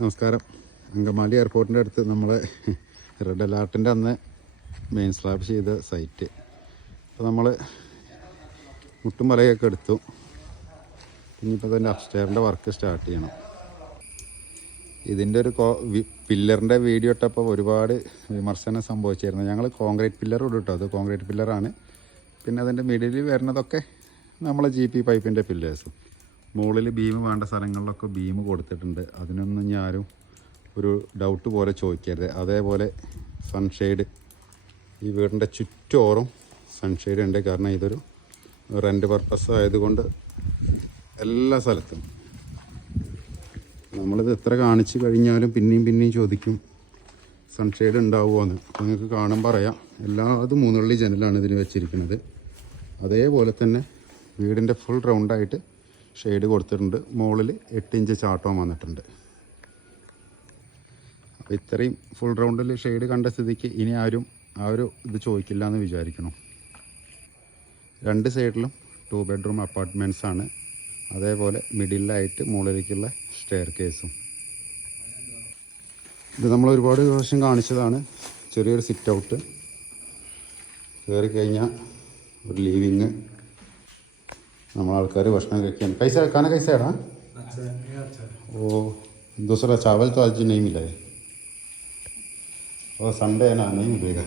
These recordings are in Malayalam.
നമസ്കാരം. അങ്കമാലി എയർപോർട്ടിന്റെ അടുത്ത് നമ്മൾ റെഡ് അലാർട്ടിന്റെ അന്ന് മെയിൻ സ്ലാബ് ചെയ്ത സൈറ്റ് അപ്പോൾ നമ്മൾ മുട്ടും എടുത്തു. ഇനിയിപ്പോൾ തന്നെ അപ്സ്റ്റെയറിന്റെ വർക്ക് സ്റ്റാർട്ട് ചെയ്യണം. ഇതിന്റെ ഒരു കോ പില്ലറിന്റെ വീഡിയോ ഇട്ടപ്പോൾ ഒരുപാട് വിമർശനം സംഭവിച്ചിരുന്നു. ഞങ്ങൾ കോൺക്രീറ്റ് പില്ലർ ഇടും കേട്ടോ അത് കോൺക്രീറ്റ് പില്ലറാണ് പിന്നെ അതിന്റെ മിഡിൽ വരുന്നതൊക്കെ നമ്മളെ ജി പി പൈപ്പിന്റെ പില്ലേഴ്സും മുകളിൽ ബീം വേണ്ട സ്ഥലങ്ങളിലൊക്കെ ബീം കൊടുത്തിട്ടുണ്ട്. അതിനൊന്നും ഞാനും ഒരു ഡൗട്ട് പോലെ ചോദിക്കരുത്. അതേപോലെ സൺഷെയ്ഡ് ഈ വീടിന്റെ ചുറ്റോറും സൺഷെയ്ഡ് ഉണ്ട്. കാരണം ഇതൊരു റെന്റ് പർപ്പസ് ആയതുകൊണ്ട് എല്ലാ സ്ഥലത്തും. നമ്മളിത് എത്ര കാണിച്ചു കഴിഞ്ഞാലും പിന്നെയും പിന്നെയും ചോദിക്കും സൺഷെയ്ഡ് ഉണ്ടാവുമോ എന്ന് അപ്പോൾ നിങ്ങൾക്ക് കാണാൻ പറയാം. എല്ലാ അത് മൂന്നുള്ളി ജനലാണ് ഇതിന് വെച്ചിരിക്കുന്നത്. അതേപോലെ തന്നെ വീടിന്റെ ഫുൾ റൗണ്ടായിട്ട് ഷെയ്ഡ് കൊടുത്തിട്ടുണ്ട്. മുകളിൽ എട്ട് ഇഞ്ച് ചാട്ടവും വന്നിട്ടുണ്ട്. അപ്പോൾ ഇത്രയും ഫുൾ റൗണ്ടിൽ ഷെയ്ഡ് കണ്ട സ്ഥിതിക്ക് ഇനി ആരും ആ ഒരു ഇത് ചോദിക്കില്ല എന്ന് വിചാരിക്കണം രണ്ട് സൈഡിലും ടു ബെഡ്റൂം അപ്പാർട്ട്മെന്റ്സ് ആണ്. അതേപോലെ മിഡിലായിട്ട് മുകളിലേക്കുള്ള സ്റ്റെയർ കേസും ഇത് നമ്മൾ ഒരുപാട് പ്രാവശ്യം കാണിച്ചതാണ്. ചെറിയൊരു സിറ്റ് ഔട്ട് കയറി കഴിഞ്ഞാൽ ഒരു ലീവിങ് നമ്മൾ ആൾക്കാർ ഭക്ഷണം കഴിക്കാൻ കൈസ खाना कैसा है ना वो दूसरा चावल तो आज नहीं मिला है ഓ സൺഡേ ആണ് नहीं मिलेगा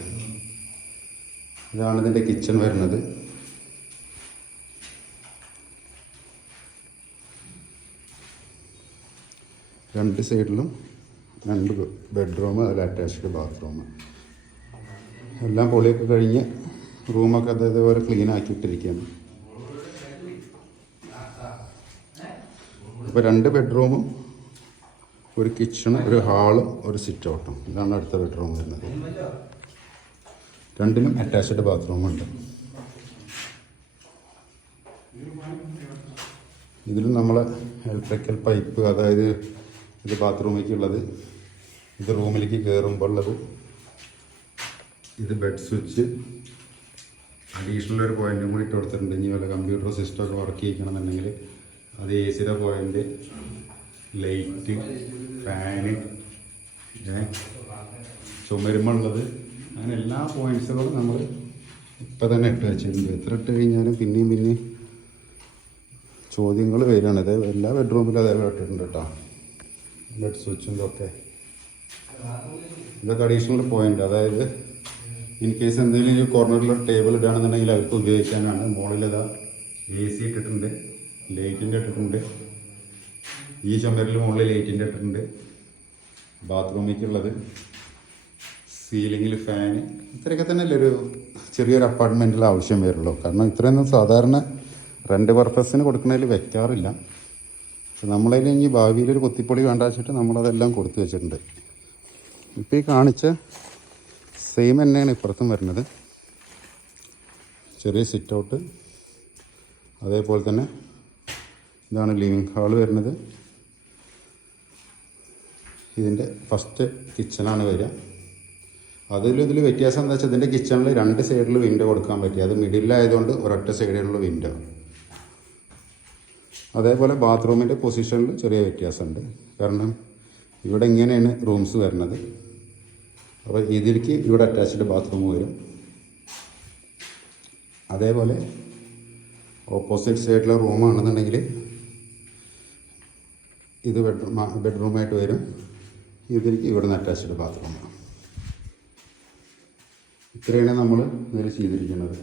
ഇതാണ് ഇതിൻ്റെ കിച്ചൺ വരുന്നത് രണ്ട് സൈഡിലും രണ്ട് ബെഡ്റൂം അതിൽ അറ്റാച്ച്ഡ് ബാത്റൂം എല്ലാം പൊളിയൊക്കെ കഴിഞ്ഞ് റൂമൊക്കെ അതേപോലെ ക്ലീൻ ആക്കിയിട്ടിരിക്കുകയാണ് ഇപ്പോൾ രണ്ട് ബെഡ്റൂമും ഒരു കിച്ചണും ഒരു ഹാളും ഒരു സിറ്റ് ഔട്ടും ഇതാണ് അടുത്ത ബെഡ്റൂം വരുന്നത്. രണ്ടിനും അറ്റാച്ച്ഡ് ബാത്റൂം ഉണ്ട്. ഇതിൽ നമ്മൾ ഇലക്ട്രിക്കൽ പൈപ്പ് അതായത് ഇത് ബാത്റൂമിലേക്കുള്ളത് ഇത് റൂമിലേക്ക് കയറുമ്പോൾ ഉള്ളത് ഇത് ബെഡ് സ്വിച്ച് അഡീഷണൽ ഒരു പോയിന്റും കൂടി ഇട്ട് കൊടുത്തിട്ടുണ്ട്. ഇനി വല്ല കമ്പ്യൂട്ടർ സിസ്റ്റം ഒക്കെ വർക്ക് ചെയ്യിക്കണമെന്നുണ്ടെങ്കിൽ അത് എ സിയുടെ പോയിന്റ് ലൈറ്റ് ഫാന് ചുമരുമുള്ളത്. അങ്ങനെ എല്ലാ പോയിന്റ്സുകളും നമ്മൾ ഇപ്പം തന്നെ ഇട്ട് വെച്ചിട്ടുണ്ട്. എത്ര ഇട്ട് കഴിഞ്ഞാലും പിന്നെയും പിന്നെയും ചോദ്യങ്ങൾ വരികയാണ് അതെ എല്ലാ ബെഡ്റൂമിലും അതേപോലെ ഇട്ടിട്ടുണ്ട് കേട്ടോ ബെഡ് സ്വിച്ചും ഇതൊക്കെ. ഇതൊക്കെ അഡീഷണൽ പോയിന്റ് അതായത് ഇൻ കേസ് എന്തെങ്കിലും ഒരു കോർണറിൽ ടേബിൾ ഇടുകയാണെന്നുണ്ടെങ്കിൽ അവർക്ക് ഉപയോഗിക്കാനാണ്. മുകളിലിതാ എ സി ഇട്ടിട്ടുണ്ട്. ലൈറ്റിന്റെ ഇട്ടിട്ടുണ്ട്. ഈ ചുമരിൽ മുകളിൽ ലൈറ്റിന്റെ ഇട്ടിട്ടുണ്ട്. ബാത്റൂമിലേക്കുള്ളത് സീലിങ്ങിൽ ഫാന്. ഇത്രയൊക്കെ തന്നെ അല്ലേ ഒരു ചെറിയൊരു അപ്പാർട്ട്മെന്റിൽ ആവശ്യം വരുള്ളൂ. കാരണം ഇത്രയൊന്നും സാധാരണ രണ്ട് പർപ്പസിന് കൊടുക്കുന്നതിൽ വെക്കാറില്ല. പക്ഷെ നമ്മളതിൽ ഇനി ഭാവിയിൽ ഒരു കൊത്തിപ്പൊടി വേണ്ട വെച്ചിട്ട് നമ്മളതെല്ലാം കൊടുത്തു വെച്ചിട്ടുണ്ട്. ഇപ്പോൾ ഈ കാണിച്ച സെയിം തന്നെയാണ് ഇപ്പുറത്തും വരുന്നത്. ചെറിയ സിറ്റ് ഔട്ട്. അതേപോലെ തന്നെ ഇതാണ് ലിവിങ് ഹാൾ വരുന്നത്. ഇതിന്റെ ഫസ്റ്റ് കിച്ചണാണ് വരിക. അതിൽ ഇതിൽ വ്യത്യാസം എന്താ വെച്ചാൽ ഇതിന്റെ കിച്ചണിൽ രണ്ട് സൈഡിൽ വിൻഡോ കൊടുക്കാൻ പറ്റി. അത് മിഡിലായതുകൊണ്ട് ഒരൊറ്റ സൈഡിലുള്ള വിൻഡോ അതേപോലെ ബാത്റൂമിന്റെ പൊസിഷനിൽ ചെറിയ വ്യത്യാസമുണ്ട്. കാരണം ഇവിടെ ഇങ്ങനെയാണ് റൂംസ് വരുന്നത്. അപ്പോൾ ഇതിലേക്ക് ഇവിടെ അറ്റാച്ച്ഡ് ബാത്റൂം വരും. അതേപോലെ ഓപ്പോസിറ്റ് സൈഡിലെ റൂമാണെന്നുണ്ടെങ്കിൽ ഇത് ബെഡ്റൂം ബെഡ്റൂമായിട്ട് വരും. ഇതിലേക്ക് ഇവിടെ നിന്ന് അറ്റാച്ച്ഡ് ബാത്റൂം ഇത്രയാണ് നമ്മൾ ഇതിൽ ചെയ്തിരിക്കുന്നത്.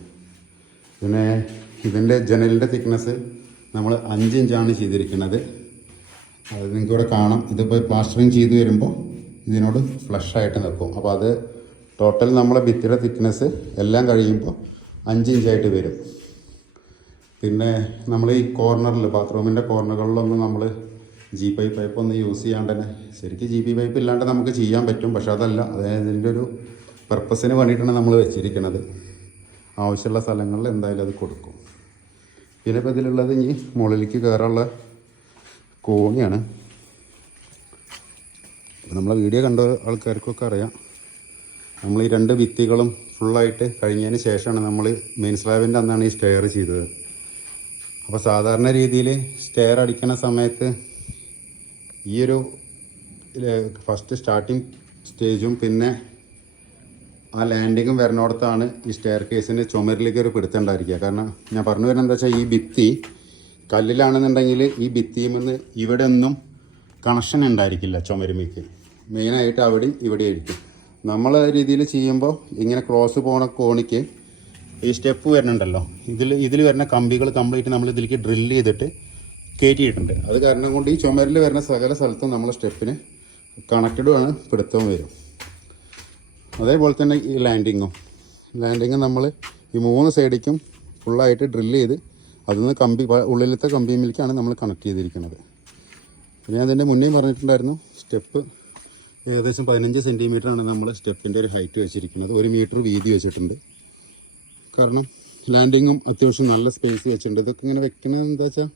പിന്നെ ഇതിന്റെ ജനലിന്റെ തിക്നെസ് നമ്മൾ അഞ്ച് ഇഞ്ചാണ് ചെയ്തിരിക്കുന്നത്. അത് നിങ്ങൾക്ക് ഇവിടെ കാണാം. ഇതിപ്പോൾ പ്ലാസ്റ്ററിങ് ചെയ്ത് വരുമ്പോൾ ഇതിനോട് ഫ്ലഷ് ആയിട്ട് നിൽക്കും. അപ്പോൾ അത് ടോട്ടൽ നമ്മളെ ഭിത്തിയുടെ തിക്നെസ് എല്ലാം കഴിയുമ്പോൾ അഞ്ച് ഇഞ്ചായിട്ട് വരും. പിന്നെ നമ്മൾ ഈ കോർണറിൽ ബാത്റൂമിന്റെ കോർണറുകളിലൊന്നും നമ്മൾ ജി പൈ പൈപ്പ് ഒന്ന് യൂസ് ചെയ്യാണ്ട് തന്നെ. ശരിക്കും ജി പി പൈപ്പ് ഇല്ലാണ്ട് നമുക്ക് ചെയ്യാൻ പറ്റും. പക്ഷെ അതല്ല അതായത് ഇതിന്റെ ഒരു പർപ്പസിന് വേണ്ടിയിട്ടാണ് നമ്മൾ വെച്ചിരിക്കുന്നത് ആവശ്യമുള്ള സ്ഥലങ്ങളിൽ എന്തായാലും അത് കൊടുക്കും. പിന്നെ ഇപ്പോൾ ഇതിലുള്ളത് ഇനി മുകളിലേക്ക് കയറാനുള്ള കോണിയാണ്. അപ്പോൾ നമ്മളെ വീഡിയോ കണ്ട ആൾക്കാർക്കൊക്കെ അറിയാം. നമ്മൾ ഈ രണ്ട് ഭിത്തികളും ഫുള്ളായിട്ട് കഴിഞ്ഞതിന് ശേഷമാണ് നമ്മൾ മെയിൻ സ്ലാബിന്റെ അന്നാണ് ഈ സ്റ്റെയർ ചെയ്തത്. അപ്പോൾ സാധാരണ രീതിയിൽ സ്റ്റെയർ അടിക്കുന്ന സമയത്ത് ഈ ഒരു ഫസ്റ്റ് സ്റ്റാർട്ടിങ് സ്റ്റേജും പിന്നെ ആ ലാൻഡിങ്ങും വരുന്നിടത്താണ് ഈ സ്റ്റെയർ കേസിന് ചുമരിലേക്ക് ഒരു പിടുത്തുണ്ടായിരിക്കുക കാരണം ഞാൻ പറഞ്ഞു വരുന്നത് എന്താ വെച്ചാൽ ഈ ഭിത്തി കല്ലിലാണെന്നുണ്ടെങ്കിൽ ഈ ഭിത്തിയുമെന്ന് ഇവിടെ ഒന്നും കണക്ഷൻ ഉണ്ടായിരിക്കില്ല ചുമരുമേക്ക്. മെയിനായിട്ട് അവിടെയും ഇവിടെ ആയിരിക്കും നമ്മൾ രീതിയിൽ ചെയ്യുമ്പോൾ ഇങ്ങനെ ക്രോസ് പോണ കോണിക്ക് ഈ സ്റ്റെപ്പ് വരുന്നുണ്ടല്ലോ. ഇതിൽ ഇതിൽ വരുന്ന കമ്പികൾ കംപ്ലീറ്റ് നമ്മൾ ഇതിലേക്ക് ഡ്രില്ല് ചെയ്തിട്ട് കയറ്റിയിട്ടുണ്ട് അത് കാരണം കൊണ്ട് ഈ ചുമരിൽ വരുന്ന സകല സ്ഥലത്തും നമ്മൾ സ്റ്റെപ്പിന് കണക്റ്റഡും ആണ് പിടുത്തവും വരും. അതേപോലെ തന്നെ ഈ ലാൻഡിങ്ങും. ലാൻഡിങ് നമ്മൾ ഈ മൂന്ന് സൈഡിക്കും ഫുള്ളായിട്ട് ഡ്രില്ല് ചെയ്ത് അതിൽ നിന്ന് കമ്പി ഉള്ളിലത്തെ കമ്പിയിലേക്കാണ് നമ്മൾ കണക്ട് ചെയ്തിരിക്കുന്നത്. ഞാൻ അതിന്റെ മുന്നേ പറഞ്ഞിട്ടുണ്ടായിരുന്നു സ്റ്റെപ്പ് ഏകദേശം പതിനഞ്ച് സെന്റിമീറ്ററാണ് നമ്മൾ സ്റ്റെപ്പിന്റെ ഒരു ഹൈറ്റ് വെച്ചിരിക്കുന്നത്. ഒരു മീറ്റർ വീതി വെച്ചിട്ടുണ്ട്. കാരണം ലാൻഡിങ്ങും അത്യാവശ്യം നല്ല സ്പേസ് വെച്ചിട്ടുണ്ട്. ഇതൊക്കെ ഇങ്ങനെ വെക്കുന്നത് എന്താ വെച്ചാൽ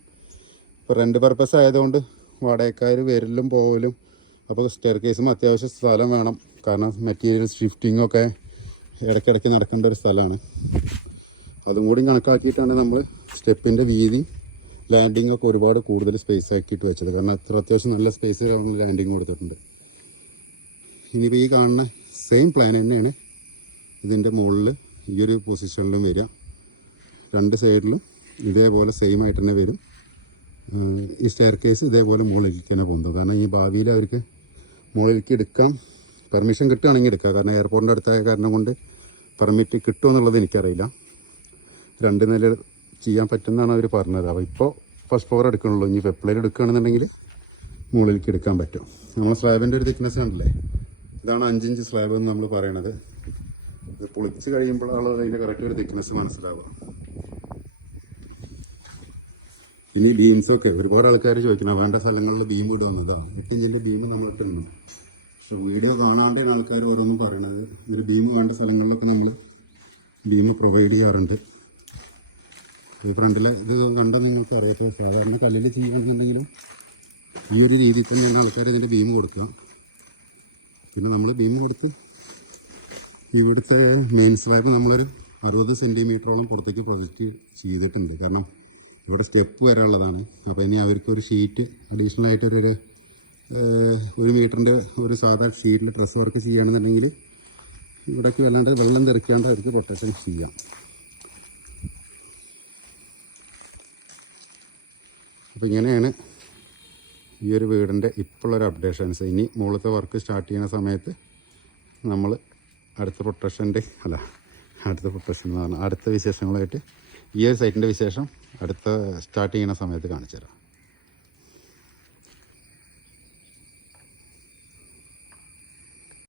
ഇപ്പോൾ റെന്റ് പർപ്പസ് ആയതുകൊണ്ട് വാടകക്കാർ വരലും പോകലും അപ്പോൾ സ്റ്റെയർ കേസും അത്യാവശ്യം സ്ഥലം വേണം. കാരണം മെറ്റീരിയൽ ഷിഫ്റ്റിംഗ് ഒക്കെ ഇടയ്ക്കിടയ്ക്ക് നടക്കേണ്ട ഒരു സ്ഥലമാണ്. അതും കൂടി കണക്കാക്കിയിട്ടാണ് നമ്മൾ സ്റ്റെപ്പിന്റെ വീതി ലാൻഡിംഗ് ഒക്കെ ഒരുപാട് കൂടുതൽ സ്പേസ് ആക്കിയിട്ട് വെച്ചത്. കാരണം അത്ര അത്യാവശ്യം നല്ല സ്പേസ് നമ്മൾ ലാൻഡിങ് കൊടുത്തിട്ടുണ്ട്. ഇനിയിപ്പോൾ ഈ കാണുന്ന സെയിം പ്ലാൻ തന്നെയാണ് ഇതിന്റെ മുകളിൽ ഈ ഒരു പൊസിഷനിലും വരിക. രണ്ട് സൈഡിലും ഇതേപോലെ സെയിം ആയിട്ട് തന്നെ വരും. ഈ സ്റ്റെയർ കേസ് ഇതേപോലെ മുകളിലേക്ക് തന്നെ പോകുന്നത്. കാരണം ഈ ഭാവിയിൽ അവർക്ക് മുകളിലേക്ക് എടുക്കാം പെർമിഷൻ കിട്ടുകയാണെങ്കിൽ എടുക്കാം. കാരണം എയർപോർട്ടിന്റെ അടുത്തായ കാരണം കൊണ്ട് പെർമിറ്റ് കിട്ടുമോ എന്നുള്ളത് എനിക്കറിയില്ല. രണ്ട് നില ചെയ്യാൻ പറ്റുമെന്നാണ് അവർ പറഞ്ഞത്. അപ്പോൾ ഇപ്പോൾ ഫസ്റ്റ് ഫ്ലോർ എടുക്കണുള്ളൂ. ഇനി വെപ്ലയിൽ എടുക്കുകയാണെന്നുണ്ടെങ്കിൽ മുകളിലേക്ക് എടുക്കാൻ പറ്റും. നമ്മൾ സ്ലാബിന്റെ ഒരു തിക്നെസ് ആണല്ലേ ഇതാണ് അഞ്ചിഞ്ച് സ്ലാബ് എന്ന് നമ്മൾ പറയണത്. ഇത് പൊളിച്ച് കഴിയുമ്പോഴാണ് അതിന്റെ കറക്റ്റ് ഒരു തിക്നെസ് മനസ്സിലാവുക. ഇനി ബീംസൊക്കെ ഒരുപാട് ആൾക്കാർ ചോദിക്കണം വേണ്ട സ്ഥലങ്ങളിൽ ബീം ഇടുമെന്നതാണ് എട്ട് ഇഞ്ചിന്റെ ബീം നമ്മൾ ഉണ്ട്. പക്ഷെ വീഡിയോ കാണാണ്ട് ആൾക്കാർ ഓരോന്നും പറയണത്. ഒരു ബീം വേണ്ട സ്ഥലങ്ങളിലൊക്കെ നമ്മൾ ബീം പ്രൊവൈഡ് ചെയ്യാറുണ്ട്. ഈ ഫ്രണ്ടിലെ ഇത് കണ്ടാൽ നിങ്ങൾക്ക് അറിയാത്തത് സാധാരണ കല്ലിൽ ചെയ്യുകയാണെന്നുണ്ടെങ്കിലും ഈ ഒരു രീതിയിൽ തന്നെയാണ് ആൾക്കാർ ഇതിന്റെ ബീം കൊടുക്കുക. പിന്നെ നമ്മൾ ബീം കൊടുത്ത് ഇവിടുത്തെ മെയിൻ സ്ലാബ് നമ്മളൊരു അറുപത് സെന്റിമീറ്ററോളം പുറത്തേക്ക് പ്രൊജക്റ്റ് ചെയ്തിട്ടുണ്ട്. കാരണം ഇവിടെ സ്റ്റെപ്പ് വരെ ഉള്ളതാണ് അപ്പോൾ ഇനി അവർക്കൊരു ഷീറ്റ് അഡീഷണൽ ആയിട്ടൊരു ഒരു, മീറ്ററിന്റെ ഒരു സാധാ ഷീറ്റിൽ ഡ്രസ് വർക്ക് ചെയ്യുകയാണെന്നുണ്ടെങ്കിൽ ഇവിടേക്ക് വല്ലാണ്ട് വെള്ളം തെറിക്കാണ്ട് അവർക്ക് പ്രൊട്ടക്ഷൻ ചെയ്യാം. അപ്പോൾ ഇങ്ങനെയാണ് ഈ ഒരു വീടിന്റെ ഇപ്പോഴുള്ളൊരു അപ്ഡേഷൻസ് ഇനി മുകളിലത്തെ വർക്ക് സ്റ്റാർട്ട് ചെയ്യുന്ന സമയത്ത് നമ്മൾ അടുത്ത പ്രൊട്ടക്ഷന്റെ അല്ല അടുത്ത പ്രൊട്ടക്ഷൻ എന്ന് പറഞ്ഞാൽ അടുത്ത വിശേഷങ്ങളായിട്ട് ഈ ഒരു സൈറ്റിന്റെ വിശേഷം അടുത്ത സ്റ്റാർട്ട് ചെയ്യുന്ന സമയത്ത് കാണിച്ചു തരാം